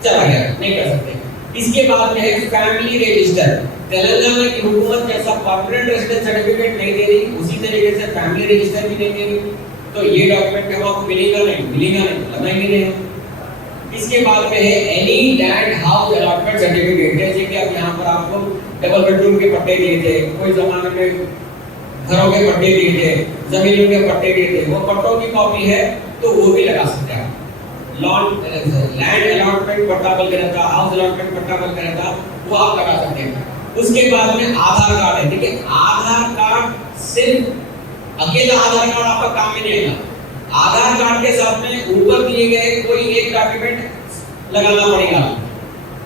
चला गया, नहीं कर सकते। इसके बाद में है फैमिली रजिस्टर। तेलंगाना की हुकूमत जैसा परमानेंट रेजिडेंस सर्टिफिकेट नहीं दे रही, उसी तरीके से फैमिली रजिस्टर भी नहीं दे रही, तो ये डॉक्यूमेंट हम आपको मिलेगा नहीं, लगाएंगे नहीं। इसके बाद में है any land house allotment certificate, जैसे कि अब यहाँ पर आपको डबल बेडरूम के पट्टे दिए थे, कोई जमाने में घरों के पट्टे दिए थे, जमीनों के पट्टे दिए थे, वो पट्टों की कॉपी है तो वो भी लगा सकते हैं। लैंड अलॉटमेंट पट्टा बल के रहता, हाउस अलॉटमेंट पट्टा बल के रहता, वो आप लगा सकते हैं। उसके बाद में आधार कार्ड है, देखिए आधार कार्ड सिर्फ अकेला आधार कार्ड आपका काम में नहीं आएगा, आधार कार्ड के साथ में ऊपर दिए गए कोई एक डॉक्यूमेंट लगाना पड़ेगा,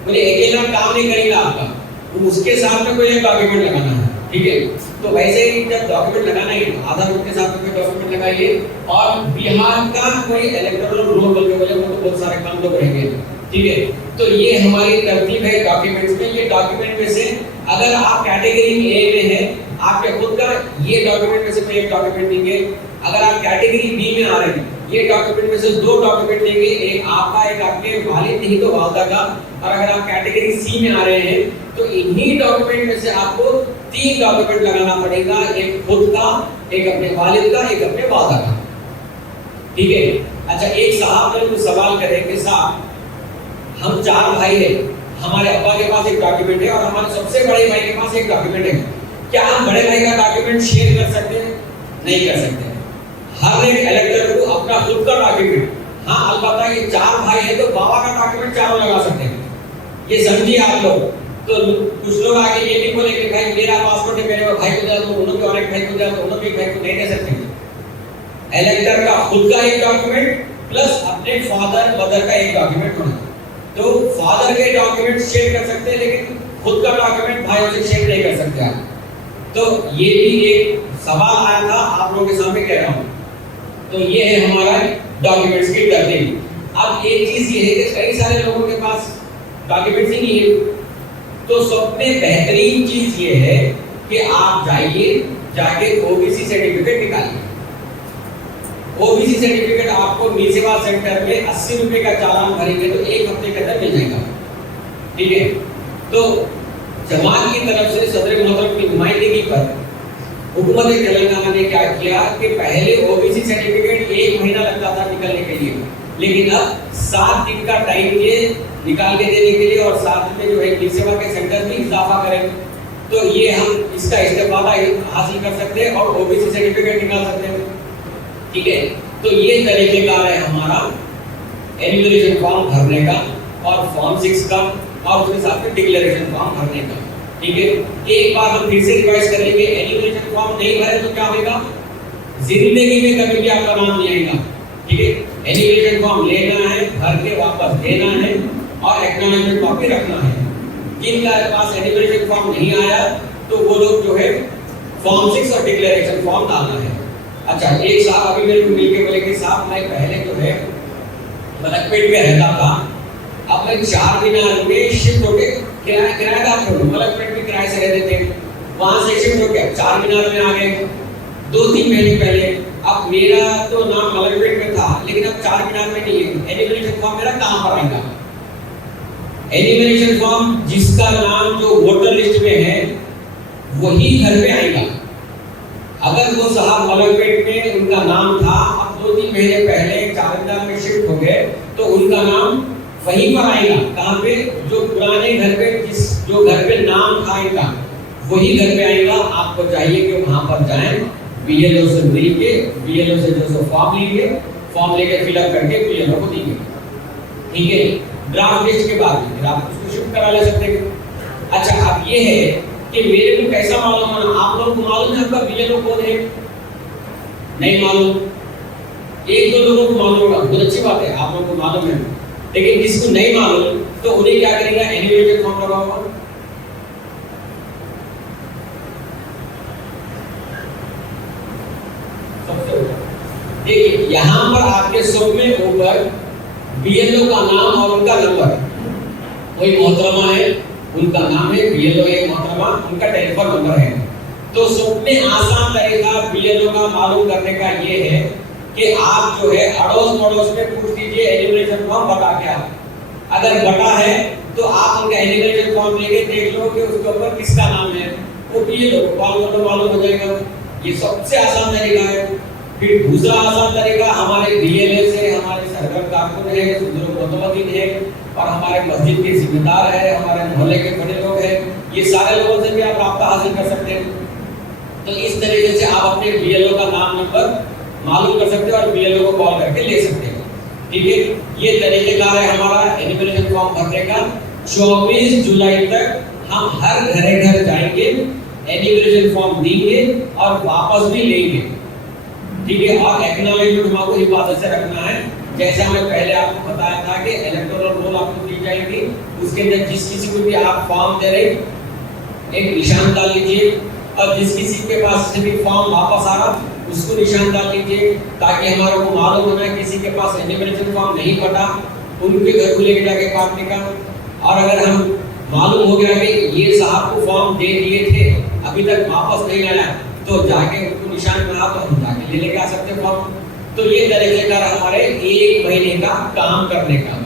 बोले अकेला काम नहीं करेगा आपका, तो उसके साथ में कोई एक डॉक्यूमेंट लगाना है, ठीक है। तो वैसे ही जब डॉक्यूमेंट लगाना है आधार कार्ड के साथ में डॉक्यूमेंट लगाइए। और बिहार का कोई इलेक्टोरल रोल बोल के बोले वो तो बहुत सारे काम लोग रहेंगे, ठीक है। तो ये हमारी तरतीब है डॉक्यूमेंट्स में। ये डॉक्यूमेंट में से अगर आप कैटेगरी ए में है, आपके खुद का ये डॉक्यूमेंट में से कोई एक डॉक्यूमेंट देंगे, अगर आप कैटेगरी बी में आ रहे हैं, ये डॉक्यूमेंट में से दो डॉक्यूमेंट देंगे, एक आपका एक आपके वालिद नहीं तो वालिदा का। और अगर आप कैटेगरी सी में आ रहे हैं तो इन्हीं डॉक्यूमेंट में से आपको 3 डॉक्यूमेंट लगाना पड़ेगा, एक खुद का, एक अपने वालिद का, एक अपने वालिदा का, ठीक है। अच्छा, एक साहब ने कुछ सवाल करे कि साहब हम 4 भाई हैं, हमारे अब्बा के पास एक डॉक्यूमेंट है और हमारे सबसे बड़े भाई के पास एक डॉक्यूमेंट है, क्या हम बड़े भाई का डॉक्यूमेंट शेयर कर सकते हैं? नहीं कर सकते। हर एक इलेक्टर को अपना खुद का डॉक्यूमेंट, हाँ अलबत्ता ये 4 भाई है तो बाबा का डॉक्यूमेंट चारों लगा सकते हैं, ये समझिए आप लोग। तो कुछ लोग आगे ये नहीं बोले कि भाई मेरा पासपोर्ट है मेरे भाई को दे दो, उन्होंने और एक भाई को दे दो, उन्होंने एक भाई को नहीं दे सकते। इलेक्टर का खुद का एक डॉक्यूमेंट प्लस अपने फादर मदर का एक डॉक्यूमेंट होना। तो फादर के डॉक्यूमेंट शेयर कर सकते हैं लेकिन खुद का डॉक्यूमेंट भाइयों से शेयर नहीं कर सकते आप। तो ये भी एक सवाल आया था, आप लोगों के सामने कह रहा हूँ। तो ये है हमारा डॉक्यूमेंट्स की तरतीब। अब एक चीज ये है कि कई सारे लोगों के पास डॉक्यूमेंट्स ही नहीं है, तो सबसे बेहतरीन चीज ये है कि आप जाके ओबीसी सर्टिफिकेट निकालिए। ओबीसी सर्टिफिकेट आपको मी सेवा सेंटर में 80 रुपए का चालान भरेंगे तो 1 हफ्ते के अंदर मिल जाएगा, ठीक है। तो जमात की तरफ से सदर मोहतरम की नुमाइंदगी पर हुकूमत तेलंगाना ने क्या किया कि पहले ओबीसी सर्टिफिकेट 1 महीना लगता था निकलने के लिए, लेकिन अब 7 दिन का टाइम ये निकाल के देने के लिए और साथ में जो है मी सेवा के सेंटर में इजाफा करें, तो ये हम इसका इस्तेफादा हासिल कर सकते हैं और ओबीसी सर्टिफिकेट निकाल सकते हैं, ठीक है। तो ये तरीकेकार है हमारा एन्यूमरेशन फॉर्म भरने का और फॉर्म 6 का और उसके साथ में डिक्लेरेशन फॉर्म भरने का, ठीक है। एक बार हम फिर से रिवाइज करेंगे, एन्यूमरेशन फॉर्म नहीं भरे तो क्या होगा, जिंदगी में कभी भी आपका नाम नहीं आएगा, ठीक है। एन्यूमरेशन फॉर्म लेना है, भर के वापस देना है और एक्नॉलेजमेंट कॉपी रखना है। जिनका पास एन्यूमरेशन फॉर्म नहीं आया तो वो लोग जो है फॉर्म 6 और डिक्लेरेशन फॉर्म डालना है। अच्छा, एक साहब अभी मेरे को मिलके बोले कि साहब मैं पहले जो है मलकपेट में रहता था, अब मैं 4 मीनार में शिफ्ट होके किराएदार हूँ, मलकपेट में किराए से रहते थे, वहां से शिफ्ट होके 4 मीनार में आ गए 2-3 महीने पहले। अब मेरा तो नाम मलकपेट में था लेकिन अब 4 मीनार में नहीं है, एन्यूमरेशन फॉर्म मेरा कहाँ पर आएगा? एन्यूमरेशन फॉर्म जिसका नाम जो वोटर लिस्ट में है वही घर पे आएगा। अगर वो साहब मलकपेट में उनका नाम था, अब 2-3 महीने पहले 4 मीनार में शिफ्ट हो गए तो उनका नाम वहीं पर आएगा। कहाँ पे? जो पुराने घर पे जो घर पे नाम था इनका वही घर पे आएगा। आपको चाहिए कि वहां पर जाएं, बीएलओ से मिल के, बीएलओ से जो फॉर्म लेंगे, फॉर्म लेके फिलअप करके बीएलओ को देंगे, ठीक है। ड्राफ्ट लिस्ट के बाद फिर आप उसको शिफ्ट करा ले सकते हैं। अच्छा, अब ये है कि मेरे को कैसा मालूम है, आप लोगों को मालूम है आपका बीएलओ कौन है? नहीं मालूम, 1-2 लोगों को मालूम होगा, बहुत अच्छी बात है, आप लोगों को मालूम है। लेकिन जिसको नहीं मालूम तो उन्हें क्या करेगा, एन्यूमरेशन फॉर्म लगा होगा, देखिए यहाँ पर आपके सब में ऊपर बीएलओ का नाम और उनका नंबर, कोई मोहतरमा है उनका नाम है बीएलओ, एक मोहतरमा उनका टेलीफोन नंबर है। तो सबसे आसान तरीका बीएलओ का मालूम करने का ये है कि आप जो है अड़ोस पड़ोस में पूछ लीजिए एन्यूमरेशन फॉर्म बटा क्या, अगर बटा है तो आप उनका एन्यूमरेशन फॉर्म लेके देख लो कि उसके ऊपर किसका नाम है, वो बीएलओ को मालूम हो जाएगा। ये सबसे आसान तरीका है। फिर दूसरा आसान तरीका, हमारे बीएलए से हमारे सरकार कारकुन है, मुतमद्दिन है और हमारे मस्जिद के जिम्मेदार है, हमारे मोहल्ले के बड़े लोग हैं, ये सारे लोगों से भी आप राब्ता हासिल कर सकते हैं। तो इस तरीके से आप अपने बीएलओ का नाम नंबर मालूम कर सकते हैं और बीएलओ को कॉल करके ले सकते हैं, ठीक है। ये तरीकेकार है हमारा एन्यूमरेशन फॉर्म भरने का। 24 जुलाई तक हम हर घर जाएंगे, एन्यूमरेशन फॉर्म देंगे और वापस भी लेंगे, ठीक है। और एक्नॉलेजमेंट हमको हिफाजत से रखना है, जैसा मैं पहले आपको बताया था कि इलेक्टोरल रोल आपको दी जाएगी, उसके अंदर जिस किसी को भी आप फॉर्म दे रहे एक निशान डाल लीजिए और जिस किसी के पास से भी फॉर्म वापस आ रहा उसको निशान डाल लीजिए, ताकि हमारे को मालूम होना है किसी के पास एन्यूमरेशन फॉर्म नहीं बटा उनके घर को लेके जाके काटने का। और अगर हम मालूम हो गया कि ये साहब को फॉर्म दे दिए थे अभी तक वापस नहीं आया, तो जाके उनको निशान बना तो हम जाके ले लेके आ सकते फॉर्म। तो ये तरीके का हमारे 1 महीने का काम करने का